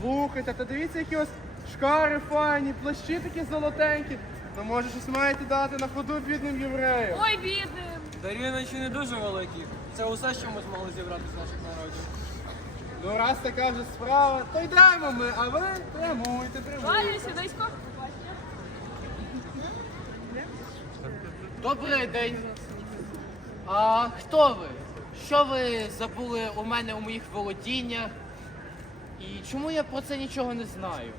Слухайте, та дивіться, які ось шкари файні, плащі такі золотенькі. Ну, може, щось маєте дати на ходу бідним євреям. Ой, бідним. Дарі наче не дуже великі. Це усе, що ми змогли зібрати з наших народів. Ну, раз така вже справа, то йдемо ми, а ви прямуйте, прямуйте. Валю, сюдисько. Добрий день. А хто ви? Що ви забули у мене у моїх володіннях? І чому я про це нічого не знаю?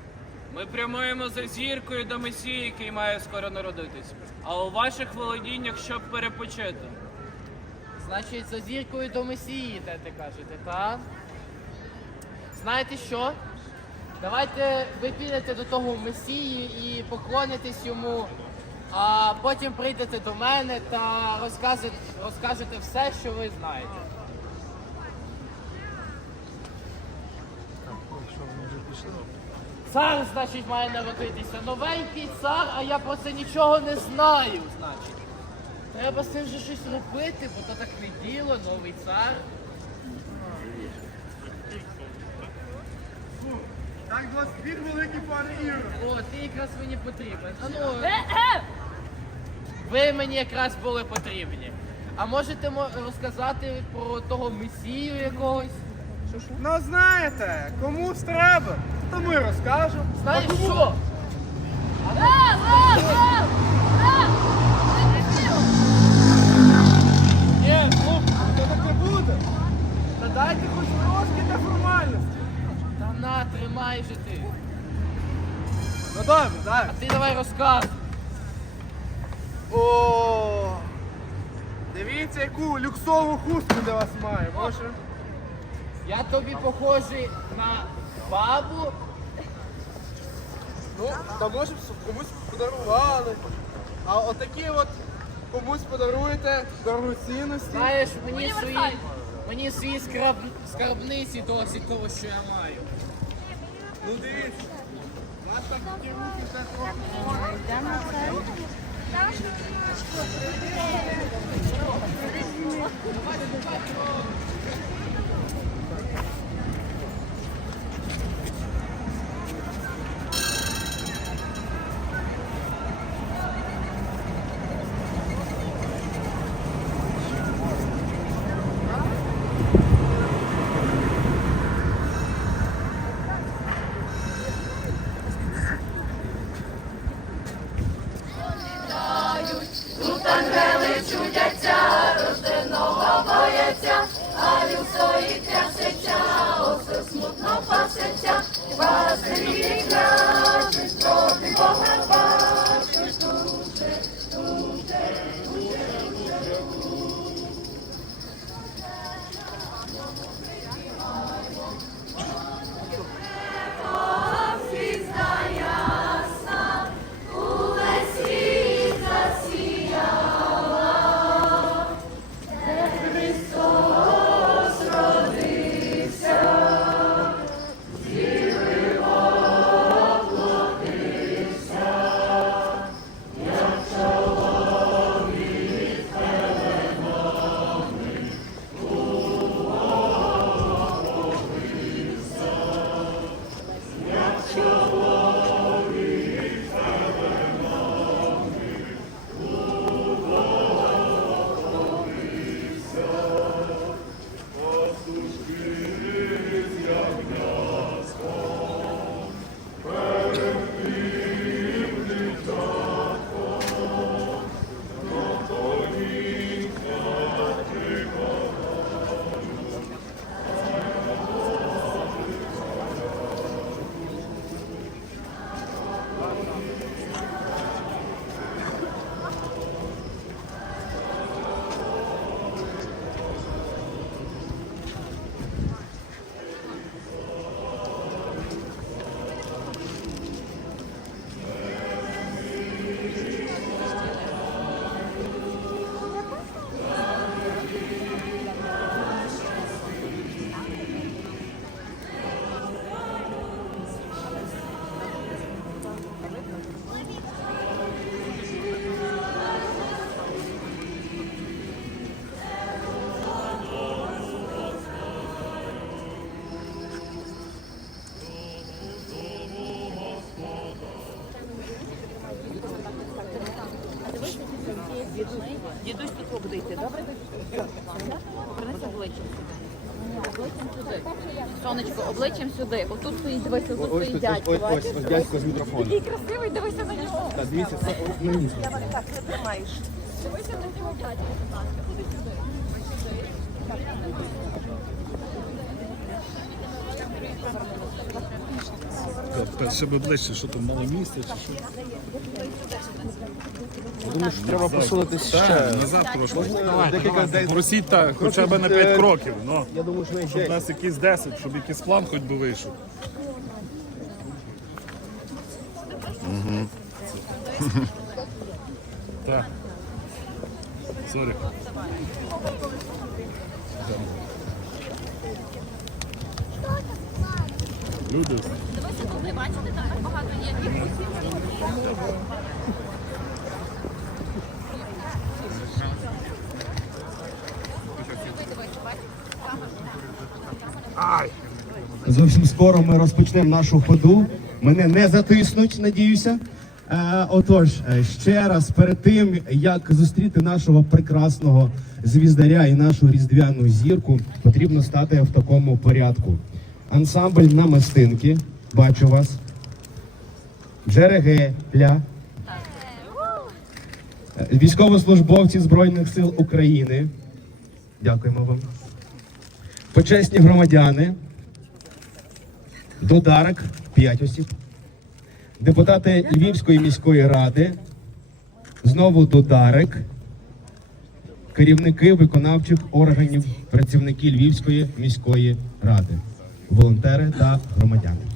Ми прямуємо за зіркою до Месії, який має скоро народитись. А у ваших володіннях щоб перепочити. Значить, за зіркою до Месії йдете, кажете, так? Знаєте що? Давайте ви підете до того Месії і поклонитесь йому, а потім прийдете до мене та розкажете, розкажете все, що ви знаєте. Цар, значить, має народитися. Новенький цар, а я про це нічого не знаю, значить. Треба з цим же щось робити, бо то так не діло, новий цар. Так, вас двір великий пане Іро. О, ти якраз мені потрібен. А ну, ви мені якраз були потрібні. А можете мо- розказати про того месію якогось? Ну, знаєте, комусь треба, то ми розкажемо. Знаєш А кому- що? Ні, хлопці, то так не буде. Та дайте хоч трошки для формальності. Та на, тримай же ти. Ну добре, так. А ти давай розказуй. О, дивіться, яку люксову хустку для вас маю. Може? Я тобі похожий на бабу. Ну, та може б комусь подарували. А отакі от комусь подаруєте дорогоцінності. Знаєш, мені свої, мені свої скраб, скарбниці досить того, що я маю. Ну дивіться, у вас Давай, ті Сонечко, обличчям сюди. Отут стоїть, дивися, тут стоїть дядько. бачиш? дядько з мікрофоном. Такий красивий, дивися на нього. Так, дивіться, це от на місці. Дивися на цього дядька, будь ласка. Ходи сюди. Щоб ближче, що там мало місця чи що? Думаю, що треба посунутися ще. Так, назад трошки. Декілька десь- Просіть так, хоча б на Кроків, 5 е, кроків. Ну, Я думаю, що ми щоб у нас якийсь 10, щоб якийсь план хоч би вийшов. Так. Сорі. Люди. Бачите, там так багато є. Зовсім скоро ми розпочнемо нашу ходу. Мене не затиснуть, надіюся. Е, отож, е, ще раз перед тим, як зустріти нашого прекрасного звіздаря і нашу різдвяну зірку, потрібно стати в такому порядку. Ансамбль намистинки, бачу вас. Джерегеля. Е, Військовослужбовці Збройних сил України. Дякуємо вам. Почесні громадяни. Додарок 5 осіб. Депутати Львівської міської ради. Знову Додарик. Керівники виконавчих органів, працівники Львівської міської ради, волонтери та громадяни.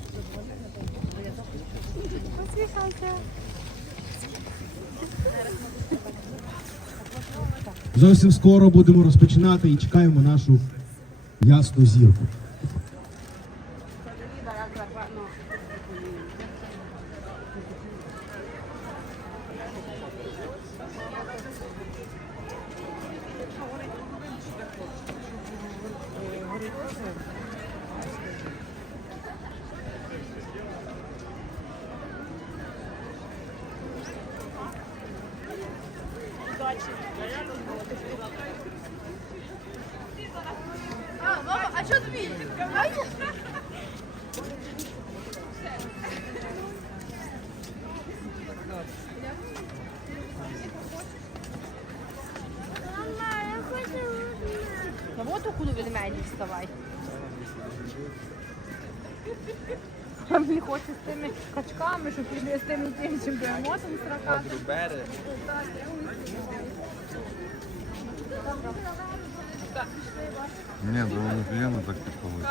Зовсім скоро будемо розпочинати і чекаємо нашу ясну зірку. А що тобі? Ну от окуну від мене вставай. А мені хоче з тими качками, щоб піти з тими тим чемпіонатом страхати. Ні, да воно п'яно так підпалить.